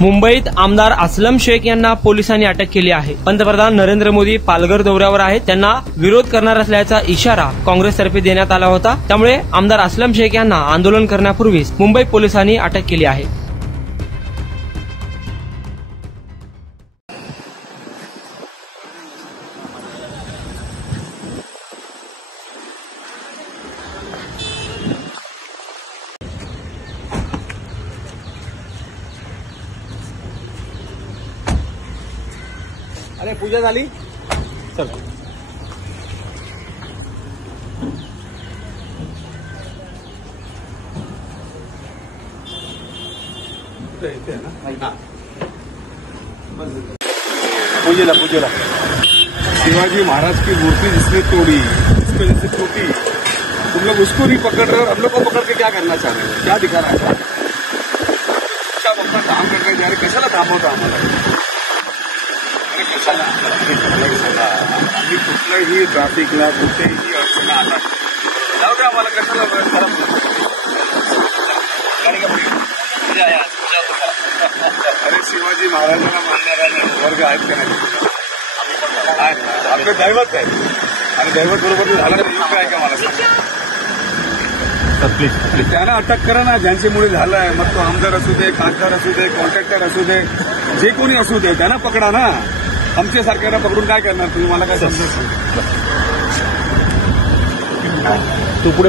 मुंबईत आमदार अस्लम शेख यांना पोलिसांनी अटक केली आहे। पंतप्रधान नरेंद्र मोदी पालघर दौऱ्यावर आहेत, त्यांना विरोध करणार असल्याचा इशारा काँग्रेसतर्फे देण्यात आला होता। त्यामुळे आमदार अस्लम शेख यांना आंदोलन करण्यापूर्वीच मुंबई पोलिसांनी अटक केली आहे। अरे पूजा झाली चल पूजेला शिवाजी महाराज की मूर्ति जिसने तोड़ी उसको जैसे टूटी, तुम लोग उसको नहीं पकड़ रहे और हम लोग को पकड़ के क्या करना चाह रहे हो, क्या दिखा रहा है? अच्छा अपना काम करने जा रहे, कशाला थांबवता आम्हाला? आम्ही कुठल्याही ट्रॅफिकला कुठेही अडचण आला जाऊ दे, आम्हाला कशाला अरे शिवाजी महाराजांना मानणारा वर्ग आहेत का नाही? आपलं दैवत आहे आणि दैवत बरोबर झालं तर योग्य आहे का मला सांग? त्यांना अटक करा ना, ज्यांच्यामुळे झालंय, मग तो आमदार असू दे, खासदार असू दे, कॉन्ट्रॅक्टर असू दे, जे कोणी असू दे, त्यांना पकडा ना। आमच्या सारख्यांना पकडून काय करणार तुम्ही? मला काय समजायचं? तू पुढे